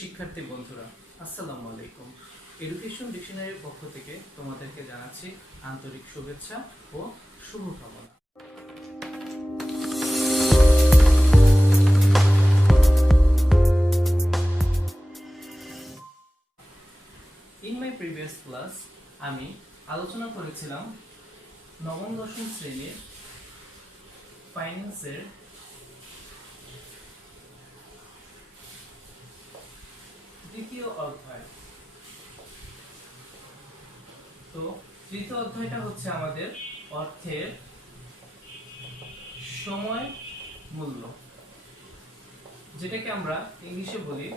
শিক্ষার্থী বন্ধুরা, আসসালামু আলাইকুম। এডুকেশন ডিকশনারির পক্ষ থেকে তোমাদেরকে জানাচ্ছি আন্তরিক শুভেচ্ছা ও শুভকামনা। ইন মাই প্রিভিয়াস ক্লাস আমি আলোচনা করেছিলাম নবম দশম শ্রেণীর ফাইন্যান্সের তৃতীয় অধ্যায়। তো তৃতীয় অধ্যায়টা হচ্ছে আমাদের অর্থের সময় মূল্য, যেটাকে আমরা ইংলিশে বলি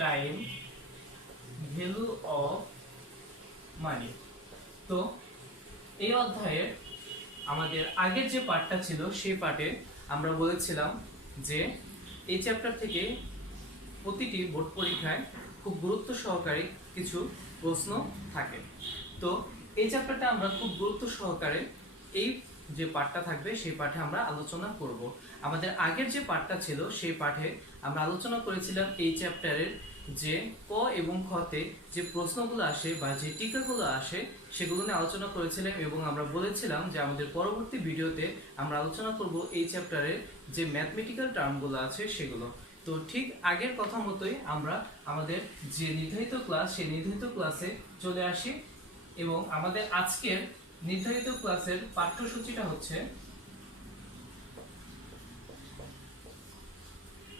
টাইম ভ্যালু অফ মানি। তো এই অধ্যায়ের আমাদের আগের যে পার্টটা ছিল সেই পার্টে আমরা বলেছিলাম যে এই চ্যাপ্টার থেকে প্রতিটি বোর্ড পরীক্ষায় খুব গুরুত্ব সহকারে কিছু প্রশ্ন থাকে। তো এই চ্যাপ্টারটা আমরা খুব গুরুত্ব সহকারে এই যে পার্টটা থাকবে সেই পাঠে আমরা আলোচনা করব। আমাদের আগের যে পার্টটা ছিল সেই পাঠে আমরা আলোচনা করেছিলাম এই চ্যাপ্টারের যে ক এবং খতে যে প্রশ্নগুলো আসে বা যে টিকাগুলো আসে সেগুলো নিয়ে আলোচনা করেছিলাম, এবং আমরা বলেছিলাম যে আমাদের পরবর্তী ভিডিওতে আমরা আলোচনা করব এই চ্যাপ্টারের যে ম্যাথমেটিক্যাল টার্মগুলো আছে সেগুলো। তো ঠিক আগের কথা মতোই আমরা আমাদের যে নির্ধারিত ক্লাস সেই নির্ধারিত ক্লাসে চলে আসি, এবং আমাদের আজকের নির্ধারিত ক্লাসের পাঠ্যসূচিটা হচ্ছে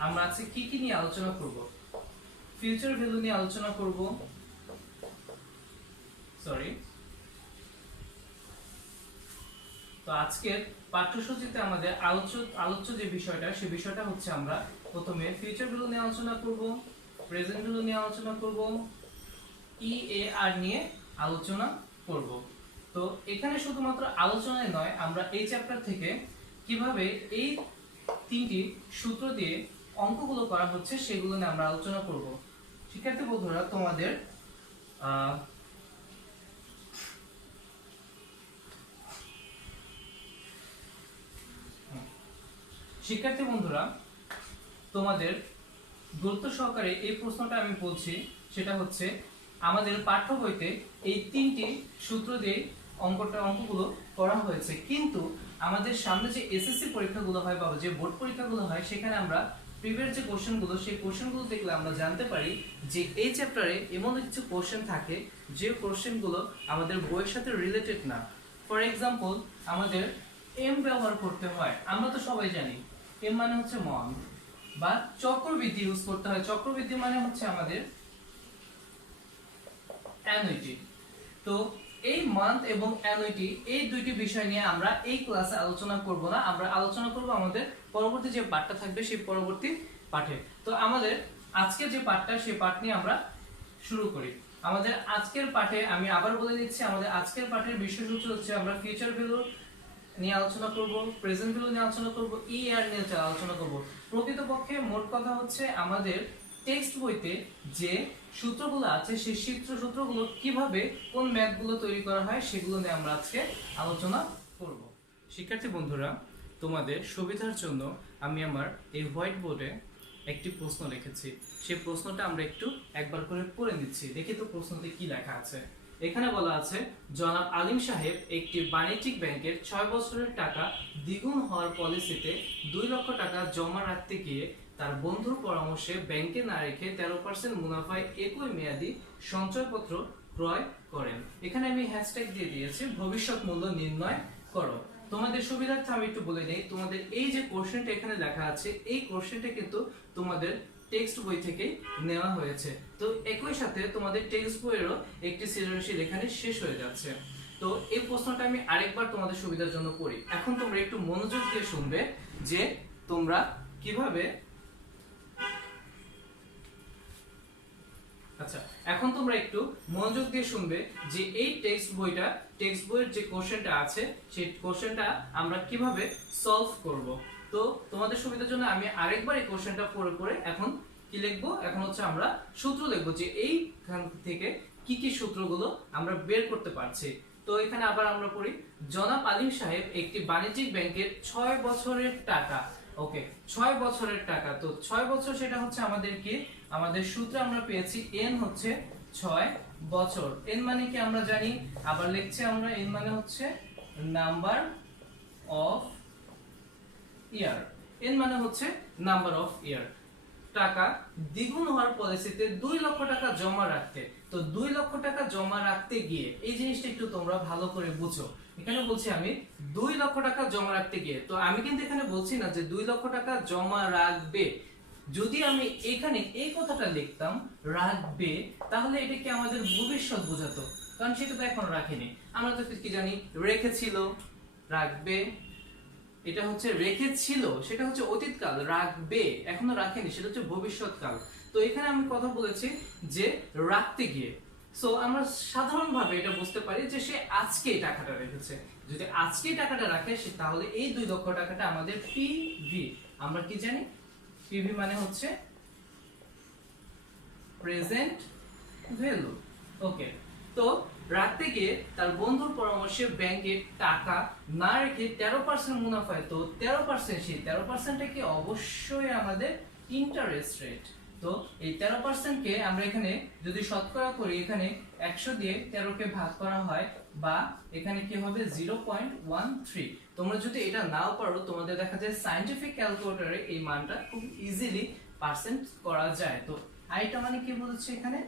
আমরা আজকে কি কি নিয়ে আলোচনা করব। ফিউচার ভ্যালু নিয়ে আলোচনা করব, তো আজকের পাঠ্যসূচিতে আমাদের আলোচ্য যে বিষয়টা সেই বিষয়টা হচ্ছে আমরা প্রথমে ফিউচার ভ্যালু নিয়ে আলোচনা করব, প্রেজেন্ট ভ্যালু নিয়ে আলোচনা করব, EAR নিয়ে আলোচনা করব। তো এখানে শুধুমাত্র আলোচনায় নয়, আমরা এই চ্যাপ্টার থেকে কিভাবে এই তিনটি সূত্র দিয়ে অঙ্কগুলো করা হচ্ছে সেগুলো নিয়ে আমরা আলোচনা করব। শিক্ষার্থী বন্ধুরা, তোমাদের তোমাদের গুরুত্ব সহকারে এই প্রশ্নটা আমি বলছি, সেটা হচ্ছে আমাদের পাঠ্য বইতে এই তিনটি সূত্র দিয়ে অঙ্কগুলো করা হয়েছে, কিন্তু আমাদের সামনে যে এসএসসি পরীক্ষাগুলো হয় বা যে বোর্ড পরীক্ষাগুলো হয় সেখানে আমরা প্রিভিয়াস যে কোশ্চেনগুলো সেই কোশ্চেনগুলো দেখলে আমরা জানতে পারি যে এই চ্যাপ্টারে এমন কিছু কোশ্চেন থাকে যে কোশ্চেনগুলো আমাদের বইয়ের সাথে রিলেটেড না। ফর এক্সাম্পল, আমাদের এম ব্যবহার করতে হয়, আমরা তো সবাই জানি এম মানে হচ্ছে মান্থ, বা চক্রবৃদ্ধি ইউজ করতে হয়, চক্রবৃদ্ধি মানে হচ্ছে আমাদের অ্যানুইটি। তো এই মান্থ এবং অ্যানুইটি এই দুইটি বিষয় নিয়ে আমরা এই ক্লাসে আলোচনা করব না, আমরা আলোচনা করব আমাদের পরবর্তী যে পাঠটা থাকবে সেই পরবর্তী পাঠে। তো আমাদের আজকের যে পাঠটা সেই পাঠ নিয়ে আমরা শুরু করি। আমাদের আজকের পাঠে আমি আবার বলে দিচ্ছি, আমাদের আজকের পাঠের বিষয়সূচি হচ্ছে আমরা ফিউচার ভ্যালু নিয়ে আলোচনা করব, প্রেজেন্ট ভ্যালু নিয়ে আলোচনা করব, EAR নিয়ে আলোচনা করব। প্রকৃতপক্ষে মোট কথা হচ্ছে আমাদের টেক্সট বইতে যে সূত্রগুলো আছে সেই সূত্রগুলো কিভাবে কোন ম্যাথগুলো তৈরি করা হয় সেগুলো নিয়ে আমরা আজকে আলোচনা করব। শিক্ষার্থী বন্ধুরা, তোমাদের সুবিধার জন্য আমি আমার এই হোয়াইট বোর্ডে একটি প্রশ্ন লিখেছি, সেই প্রশ্নটা আমরা একটু একবার করে পড়ে নিচ্ছি, দেখি তো প্রশ্নতে কি লেখা আছে। এখানে বলা আছে, জনাব আলিম সাহেব একটি বাণিজ্যিক ব্যাংকের 6 বছরের টাকা দ্বিগুণ হওয়ার পলিসিতে 2 লক্ষ টাকা জমা রাখতে গিয়ে তার বন্ধুর পরামর্শে ব্যাংকে না রেখে 13% মুনাফায় একই মেয়াদি সঞ্চয়পত্র ক্রয় করেন। এখানে আমি হ্যাশট্যাগ দিয়ে দিয়েছি ভবিষ্যৎ মূল্য নির্ণয় করো। তোমাদের সুবিধার্থে আমি একটু বলে নেই, তোমাদের এই যে কোশ্চেনটা এখানে লেখা আছে এই কোশ্চেনটা কিন্তু তোমাদের টেক্সট বই থেকে নেওয়া হয়েছে। তো একই সাথে তোমাদের টেক্সট বইয়েরও একটি সৃজনশীল এখানে শেষ হয়ে যাচ্ছে। তো এই প্রশ্নটা আমি আরেকবার তোমাদের সুবিধার জন্য করি। এখন তোমরা একটু মনোযোগ দিয়ে শুনবে যে তোমরা কিভাবে এখন তোমরা একটু মনোযোগ দিয়ে শুনবে যে এই টেক্সট বইয়ের যে কোশ্চেনটা আছে সেই কোশ্চেনটা আমরা কিভাবে সলভ করব। তো তোমাদের সুবিধার জন্য আমি আরেকবার এই কোশ্চেনটা পড়ে এখন কি লিখবো, এখন হচ্ছে আমরা সূত্র লিখবো যে এইখান থেকে কি কি সূত্রগুলো আমরা বের করতে পারছি। তো এখানে আবার আমরা পড়ি, জনাব আলিম সাহেব একটি বাণিজ্যিক ব্যাংকের 6 বছরের টাকা, ওকে 6 বছরের টাকা, তো 6 বছর সেটা হচ্ছে আমাদের কি আমাদের সূত্রে আমরা পেয়েছি n হচ্ছে 6 বছর। n মানে কি আমরা জানি, আবার লিখছি আমরা n মানে হচ্ছে নাম্বার অফ ইয়ার। n মানে হচ্ছে নাম্বার অফ ইয়ার। টাকা দ্বিগুণ হওয়ার পলিসিতে 2 লক্ষ টাকা জমা রাখতে, তো 2 লক্ষ টাকা জমা রাখতে গিয়ে এই জিনিসটা একটু তোমরা ভালো করে বুঝো। এখানে বলছি আমি 2 লক্ষ টাকা জমা রাখতে গিয়ে, তো আমি কিন্তু এখানে বলছি না যে 2 লক্ষ টাকা জমা রাখবে। যদি আমি এখানে এই কথাটা লিখতাম রাখবে, তাহলে এটা কি আমাদের ভবিষ্যৎ বোঝাতো, কারণ সেটা তো এখন রাখেনি। আমরা তো কি জানি রেখেছিল, রাখবে, এটা হচ্ছে রেখেছিল, সেটা হচ্ছে অতীতকাল, রাখবে এখনো রাখেনি, সেটা হচ্ছে ভবিষ্যৎকাল। তো এখানে আমি কথা বলেছি যে রাখতে গিয়ে, সো আমরা সাধারণভাবে এটা বুঝতে পারি যে সে আজকে টাকাটা রেখেছে। যদি আজকে টাকাটা রাখে সে, তাহলে এই 2 লক্ষ টাকাটা আমাদের পিভি। আমরা কি জানি পিভি মানে হচ্ছে প্রেজেন্ট ভ্যালু। ওকে, তো রাখতে গিয়ে তার বন্ধুর পরামর্শে ব্যাংকে টাকা না রেখে 13% মুনাফায়, তো 13%, সেই 13%টা কি অবশ্যই আমাদের ইন্টারেস্ট রেট। তো এই 13% কে আমরা এখানে যদি শতকরা করি, এখানে 100 দিয়ে 13 কে ভাগ করা হয়, বা এখানে কি হবে 0.13। তোমরা যদি এটা নাও পারো, তোমাদের দেখা যায় সায়েন্টিফিক ক্যালকুলেটরে এই মানটা খুব ইজিলি পার্সেন্ট করা যায়। তো আইটা মানে কি বলছে এখানে,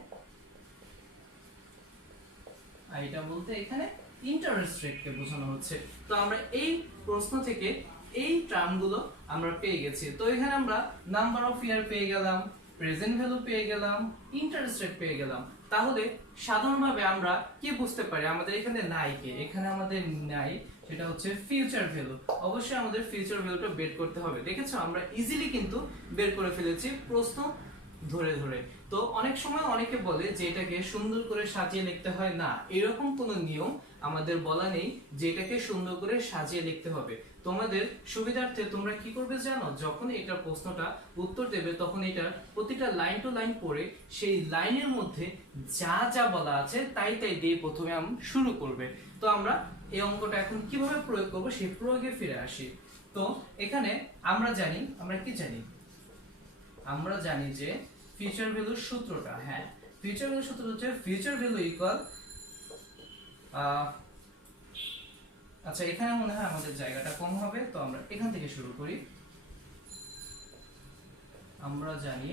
আইটা বলতে এখানে ইন্টারেস্ট রেট কে বোঝানো হচ্ছে। তো আমরা এই প্রশ্ন থেকে এই টার্মগুলো আমরা পেয়ে গেছি। তো এখানে আমরা নাম্বার অফ ইয়ার পেয়ে গেলাম, প্রেজেন্ট ভ্যালু পেয়ে গেলাম, ইন্টারেস্ট রেট পেয়ে গেলাম। তাহলে সাধারণভাবে আমরা কি বুঝতে পারি, আমাদের এখানে নাই কে, এখানে আমাদের নাই, সেটা হচ্ছে ফিউচার ভ্যালু। অবশ্যই আমাদের ফিউচার ভ্যালুটা বের করতে হবে। দেখেছো আমরা ইজিলি কিন্তু বের করে ফেলেছি প্রশ্ন ধরে ধরে। তো অনেক সময় অনেকে বলে যে এটাকে সুন্দর করে সাজিয়ে লিখতে হয়, না, এরকম কোনো নিয়ম আমাদের বলা নেই যে এটাকে সুন্দর করে সাজিয়ে লিখতে হবে। তোমাদের সুবিধার্থে তোমরা কি করবে জানো, যখন এটা প্রশ্নটা উত্তর দেবে তখন এটা প্রতিটা লাইন টু লাইন পড়ে সেই লাইনের মধ্যে যা যা বলা আছে তাই তাই দিয়ে প্রথমে শুরু করবে। তো আমরা এই অঙ্কটা এখন কিভাবে প্রয়োগ করব সেই প্রয়োগে ফিরে আসি। তো এখানে আমরা জানি, আমরা কি জানি, আমরা জানি যে ফিউচার ভ্যালুর সূত্রটা, হ্যাঁ ফিউচার ভ্যালুর সূত্র হচ্ছে ফিউচার ভ্যালু ইকুয়াল, আচ্ছা এখানে মনে হয় আমাদের জায়গাটা কম হবে, তো আমরা এখান থেকে শুরু করি। আমরা জানি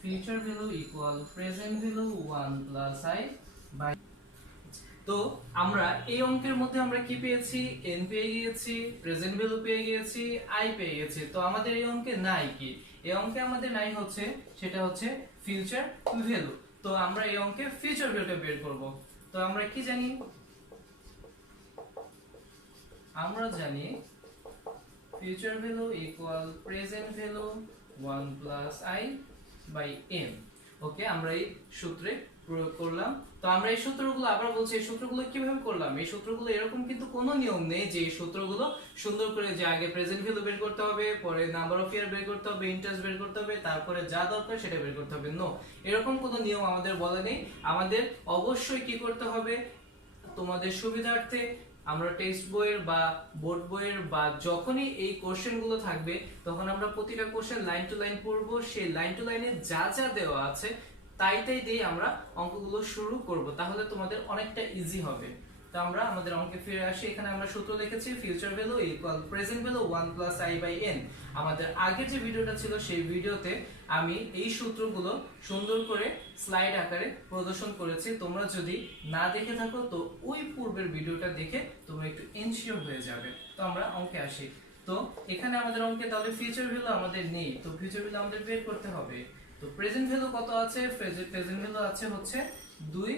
future value equal present value 1 plus i by, তো আমরা এই অঙ্কের মধ্যে আমরা কি পেয়েছি, n পেয়ে গিয়েছি, প্রেজেন্ট ভ্যালু পেয়ে গিয়েছি, i পেয়ে গেছি। তো আমাদের এই অঙ্কে নাই কি, এই অঙ্কে আমাদের নাই হচ্ছে, সেটা হচ্ছে ফিউচার ভ্যালু। তো আমরা এই অঙ্কে ফিউচার ভ্যালুটা বের করব। তো আমরা কি জানি, আমরা জানি future value equal present value 1 plus i by n। Okay, আমরা এই সূত্রে প্রয়োগ করলাম। তো আমরা এই সূত্রগুলো আবার বলছি, এই সূত্রগুলো কিভাবে করলাম, এই সূত্রগুলো এরকম কিন্তু কোনো নিয়ম নেই যে এই সূত্রগুলো সুন্দর করে যে আগে প্রেজেন্ট ভ্যালু বের করতে হবে, পরে নাম্বার অফ ইয়ার বের করতে হবে, ইন্টারেস্ট বের করতে হবে, তারপরে যা দরকার সেটা বের করতে হবে। নো, এরকম কোনো নিয়ম আমাদের বলা নেই। আমাদের অবশ্যই কি করতে হবে, তোমাদের সুবিধার্থে আমরা টেক্সট বইয়ের বা বোর্ড বইয়ের বা যখনই এই কোশ্চেনগুলো থাকবে তখন আমরা প্রতিটা কোশ্চেন লাইন টু লাইন পড়বো, সেই লাইন টু লাইনে যা যা দেওয়া আছে তাই তাই দিয়ে আমরা অঙ্কগুলো শুরু করব, তাহলে তোমাদের অনেকটা ইজি হবে। তো আমরা আমাদের অঙ্কে ফিরে আসি। এখানে আমরা সূত্র লিখেছি future value equal present value 1 plus i by n। আমাদের আগের যে ভিডিওটা ছিল সেই ভিডিওতে আমি এই সূত্রগুলো সুন্দর করে স্লাইড আকারে প্রদর্শন করেছি। তোমরা যদি না দেখে থাকো তো ওই পূর্বের ভিডিওটা দেখে তোমরা একটু এনশিওর হয়ে যাবে। তো আমরা অঙ্কে আসি। তো এখানে আমাদের অঙ্কে তাহলে ফিউচার ভ্যালু আমাদের নেই, তো ফিউচার ভ্যালু আমাদের বের করতে হবে। তো প্রেজেন্ট ভ্যালু কত আছে, প্রেজেন্ট ভ্যালু আছে হচ্ছে 2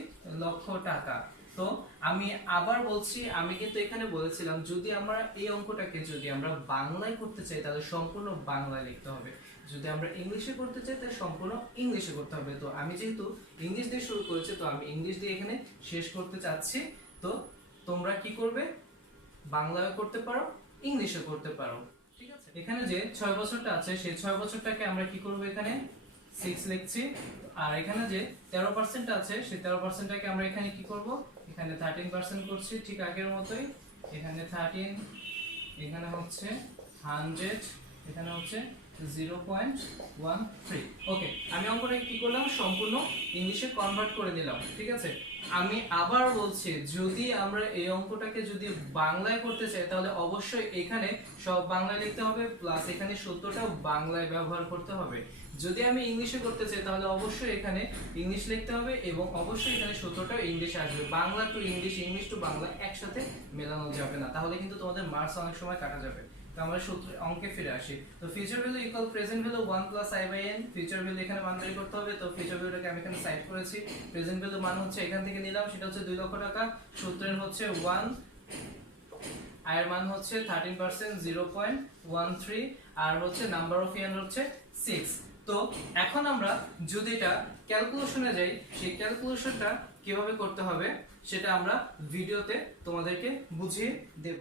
লক্ষ টাকা। তো আমি আবার বলছি, আমি কিন্তু এখানে বলেছিলাম যদি আমরা এই অঙ্কটাকে যদি আমরা বাংলায় করতে চাই তাহলে সম্পূর্ণ বাংলায় লিখতে হবে, যদি আমরা ইংলিশে করতে চাই তাহলে সম্পূর্ণ ইংলিশে করতে হবে। তো আমি যেহেতু ইংলিশ দিয়ে শুরু করেছি তো আমি ইংলিশ দিয়ে এখানে শেষ করতে চাচ্ছি। তো তোমরা কি করবে, বাংলায় করতে পারো, ইংলিশে করতে পারো, ঠিক আছে। এখানে যে 6 বছরটা আছে সেই 6 বছরটাকে আমরা কি করব, এখানে 6 লিখছি। আর এখানে যে 13% আছে সেই 13%টাকে আমরা এখানে কি করব, এখানে 13% করছি ঠিক আগের মতোই। এখানে 13, এখানে হচ্ছে 100, এখানে হচ্ছে 0.13। ওকে, আমি অঙ্কটা কি করলাম সম্পূর্ণ ইংলিশে কনভার্ট করে দিলাম, ঠিক আছে। আমি আবার বলছি, যদি আমরা এই অঙ্কটাকে যদি বাংলায় করতে চাই তাহলে অবশ্যই এখানে সব বাংলায় লিখতে হবে, প্লাস এখানে সূত্রটাও বাংলায় ব্যবহার করতে হবে। যদি আমি ইংলিশে করতে চাই তাহলে অবশ্যই এখানে ইংলিশ লিখতে হবে এবং অবশ্যই এখানে সূত্রটাও ইংলিশে আসবে। Bangla to English, English to Bangla একসাথে মেলানো যাবে না, তাহলে কিন্তু তোমাদের মার্কস অনেক সময় কাটা যাবে। তো আমরা সূত্রে অঙ্কে ফিরে আসি। তো future value equal present value 1 plus i by n। Future value এখানে মান বের করতে হবে, তো ফিউচার ভ্যালুটাকে আমি এখানে সাইড করেছি। প্রেজেন্ট ভ্যালু মান হচ্ছে এখান থেকে নিলাম, সেটা হচ্ছে 2 লক্ষ টাকা। সূত্রের হচ্ছে 1, i এর মান হচ্ছে 13%, 0.13, আর হচ্ছে নাম্বার অফ ইয়ার হচ্ছে 6। তো এখন আমরা যদি এটা ক্যালকুলেশনে যাই, সেই ক্যালকুলেশনটা কিভাবে করতে হবে সেটা আমরা ভিডিওতে তোমাদেরকে বুঝিয়ে দেব।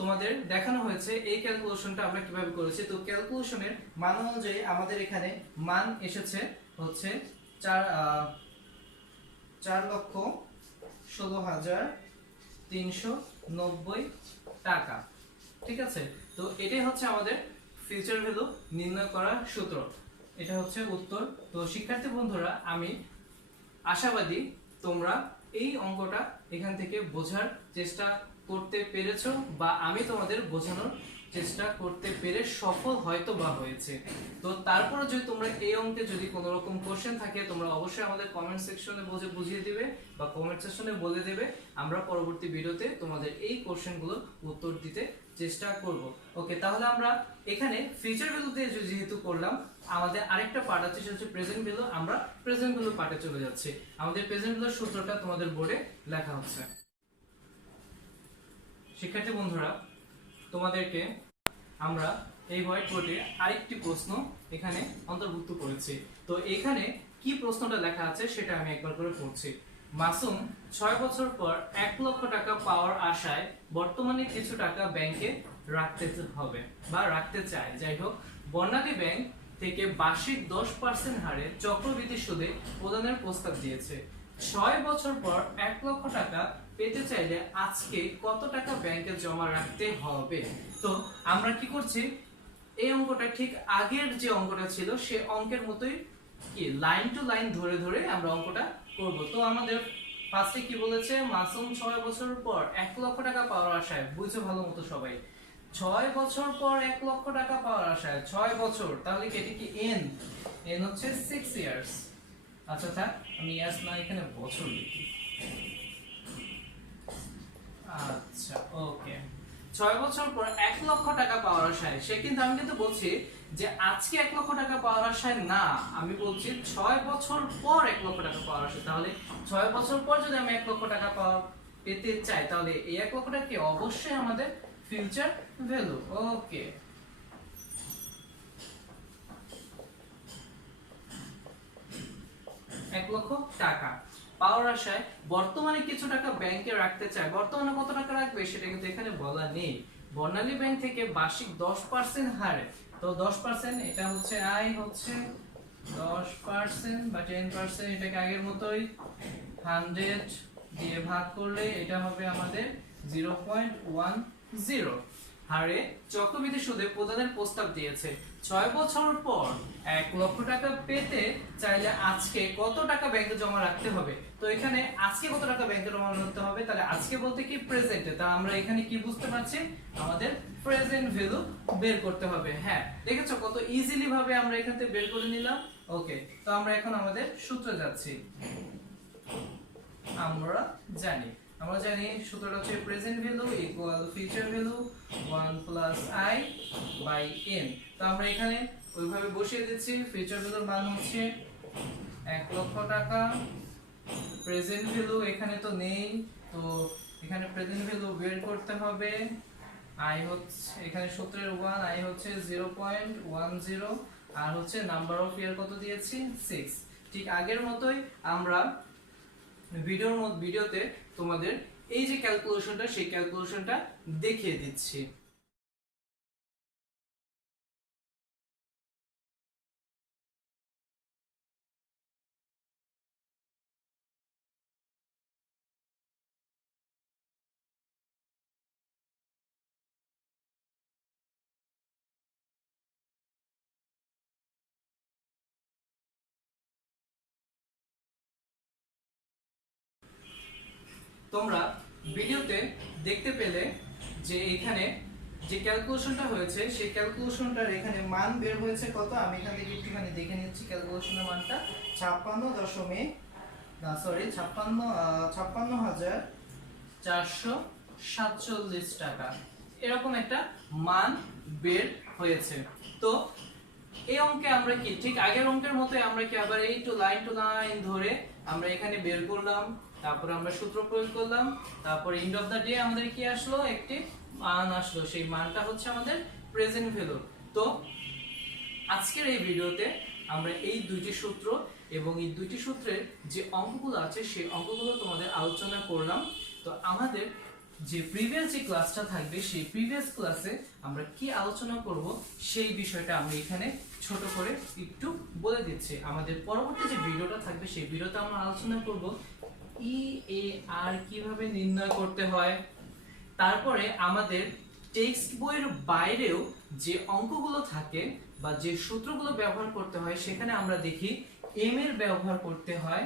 তোমাদের দেখানো হয়েছে এই ক্যালকুলেশনটা আমরা কিভাবে করেছি। তো ক্যালকুলেশনের মান অনুযায়ী আমাদের এখানে মান এসেছে হচ্ছে 4,16,390 টাকা, ঠিক আছে। তো এটাই হচ্ছে আমাদের ফিউচার ভ্যালু নির্ণয় করার সূত্র, এটা হচ্ছে উত্তর। তো শিক্ষার্থী বন্ধুরা, আমি আশাবাদী তোমরা এই অঙ্কটা এখান থেকে বোঝার চেষ্টা করতে পেরেছো, বা আমি তোমাদের বোঝানোর চেষ্টা করতে পেরে সফল হয়তো বা হয়েছে। তো তারপরে যদি তোমরা এই অঙ্কে যদি কোনো রকম কোশ্চেন থাকে তোমরা অবশ্যই আমাদের কমেন্ট সেকশনে বুঝিয়ে দিবে বা কমেন্ট সেকশনে বলে দেবে। আমরা পরবর্তী ভিডিওতে তোমাদের এই কোশ্চেনগুলো উত্তর দিতে চেষ্টা করব। ওকে, তাহলে আমরা এখানে ফিউচার ভ্যালুতে যেহেতু করলাম, আমাদের আরেকটা পার্ট আছে সেটা হচ্ছে প্রেজেন্ট ভ্যালু। আমরা প্রেজেন্ট ভ্যালু পার্টে চলে যাচ্ছি। আমাদের প্রেজেন্ট ভ্যালুর সূত্রটা তোমাদের বোর্ডে লেখা হচ্ছে। শিক্ষার্থী বন্ধুরা, তোমাদেরকে আমরা এই হোয়াইট বোর্ডে আরেকটি প্রশ্ন এখানে অন্তর্ভুক্ত করেছি। তো এখানে কি প্রশ্নটা লেখা আছে সেটা আমি একবার করে পড়ছি। মাসুম 6 বছর পর 1 লক্ষ টাকা পাওয়ার আশায় বর্তমানে কিছু টাকা ব্যাংকে রাখতে হবে বা রাখতে চায়। যাই হোক, বর্ণালী ব্যাংক থেকে বার্ষিক 10% হারে চক্রবৃদ্ধি সুদে প্রদানের প্রস্তাব দিয়েছে। 6 বছর পর 1 লক্ষ টাকা পেতে চাইলে আজকে কত টাকা ব্যাংকে জমা রাখতে হবে? তো আমরা কি করছি, এই অঙ্কটা ঠিক আগের যে অঙ্কটা ছিল সে অঙ্কের মতোই কি লাইন টু লাইন ধরে ধরে আমরা অঙ্কটা করব। তো আমাদের ফার্স্টে কি বলেছে, মাসুম 6 বছর পর 1 লক্ষ টাকা পাওয়ার আশায়, বুঝছো ভালো মতো সবাই, 6 বছর পর 1 লক্ষ টাকা পাওয়ার আশায়, 6 বছর, তাহলে কি এটা কি এন হচ্ছে 6 ইয়ার্স। আচ্ছা থাক, আমি ইয়ার্স না এখানে বছর লিখি। আচ্ছা ওকে, 6 বছর পর 1 লক্ষ টাকা পাওয়ার আশায়, সে কিন্তু আমি কিন্তু বলছি যে আজকে 1 লক্ষ টাকা পাওয়ার আশায় না, আমি বলছি 6 বছর পর 1 লক্ষ টাকা পাওয়ার আশায়। তাহলে 6 বছর পর যদি আমি 1 লক্ষ টাকা পেতে চাই তাহলে এই 1 লক্ষ টাকা কি অবশ্যই আমাদের ফিউচার ভ্যালু। ওকে, 1 লক্ষ টাকা পাওয়ার আশায় বর্তমানে কিছু টাকা ব্যাংকে রাখতে চায়। বর্তমানে কত টাকা রাখবে সেটা কিন্তু এখানে বলা নেই। বর্ণালী ব্যাংক থেকে বার্ষিক 10% হারে, তো 10% এটা হচ্ছে আয় হচ্ছে 10% বা 10%, এটাকে আগের মতোই 100 দিয়ে ভাগ করলে এটা হবে আমাদের 0.10 হারে চক্রবৃদ্ধি সুদে প্রদানের প্রস্তাব দিয়েছে। 6 বছর পর 1 লক্ষ টাকা পেতে চাইলে আজকে কত টাকা ব্যাংকে জমা রাখতে হবে? তো এখানে আজকে কত টাকা ব্যাংকে জমা রাখতে হবে, তাহলে আজকে বলতে কি প্রেজেন্টে, তা আমরা এখানে কি বুঝতে পারছি, আমাদের প্রেজেন্ট ভ্যালু বের করতে হবে। হ্যাঁ, দেখেছো কত ইজিলি ভাবে আমরা এখান থেকে বের করে নিলাম। ওকে, তো আমরা এখন আমাদের সূত্রে যাচ্ছি। আমরা জানি সূত্রটা হচ্ছে present value equal future value 1 plus i by n। তো আমরা এখানে ওইভাবে বসিয়ে দিচ্ছি। ফিউচার ভ্যালুর মান হচ্ছে 1 লক্ষ টাকা, প্রেজেন্ট ভ্যালু এখানে তো নেই, তো এখানে প্রেজেন্ট ভ্যালু বের করতে হবে। i হচ্ছে এখানে সূত্রের 1, i হচ্ছে 0.10, আর হচ্ছে নাম্বার অফ ইয়ার কত দিয়েছি 6। ঠিক আগের মতোই আমরা ভিডিওতে তোমাদের এই যে ক্যালকুলেশনটা সেই ক্যালকুলেশনটা দেখিয়ে দিচ্ছি। তোমরা ভিডিওতে দেখতে পেলে যে এখানে যে ক্যালকুলেশনটা হয়েছে সেই ক্যালকুলেশনটার এখানে মান বের হয়েছে কত, আমি এখান থেকে একটুখানি দেখে নিচ্ছি ক্যালকুলেশনের মানটা 56,447 টাকা এরকম একটা মান বের হয়েছে। তো এই অঙ্কে আমরা কি ঠিক আগের অঙ্কের মতো আমরা কি আবার এই টু লাইন ধরে আমরা এখানে বের করলাম, তারপর আমরা সূত্র প্রয়োগ করলাম, তারপর এন্ড অফ দা ডে আমাদের কি আসলো, একটি মান আসলো, সেই মানটা হচ্ছে আমাদের প্রেজেন্ট ভ্যালু। তো আজকের এই ভিডিওতে আমরা এই দুইটি সূত্র এবং এই দুইটি সূত্রের যে অঙ্কগুলো আছে সেই অঙ্কগুলো তোমাদের আলোচনা করলাম। তো আমাদের যে প্রিভিয়াস যে ক্লাসটা থাকবে সেই প্রিভিয়াস ক্লাসে আমরা কি আলোচনা করব সেই বিষয়টা আমি এখানে ছোট করে একটু বলে দিচ্ছি। আমাদের পরবর্তী যে ভিডিওটা থাকবে সেই ভিডিওতে আমরা আলোচনা করব EAR কিভাবে নির্ণয় করতে হয়। তারপরে আমাদের টেক্সট বইয়ের বাইরেও যে অঙ্কগুলো থাকে বা যে সূত্রগুলো ব্যবহার করতে হয় সেখানে আমরা দেখি এম এর ব্যবহার করতে হয়।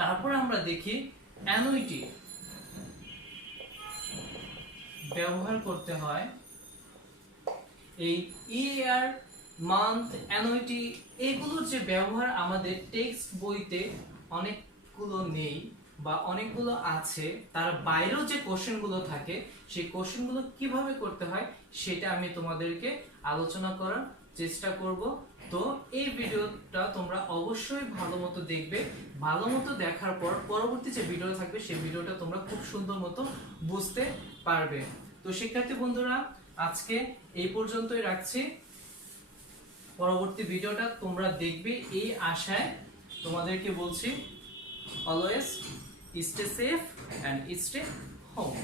তারপর আমরা দেখি অ্যানুইটি ব্যবহার করতে হয়। এই ইয়ার, মান্থ, অ্যানুইটি এগুলোর যে ব্যবহার আমাদের টেক্সট বইতে অনেকগুলো নেই বা অনেকগুলো আছে, তার বাইরেও যে কোশ্চেনগুলো থাকে সেই কোশ্চেনগুলো কিভাবে করতে হয় সেটা আমি তোমাদেরকে আলোচনা করার চেষ্টা করব। তো এই ভিডিওটা তোমরা অবশ্যই ভালো মতো দেখবে, ভালো মতো দেখার পর পরবর্তী যে ভিডিও থাকবে সেই ভিডিওটা তোমরা খুব সুন্দর মতো বুঝতে পারবে। তো শিক্ষার্থী বন্ধুরা আজকে এই পর্যন্তই রাখছি, পরবর্তী ভিডিওটা তোমরা দেখবে এই আশায় তোমাদেরকে বলছি always stay safe and stay home.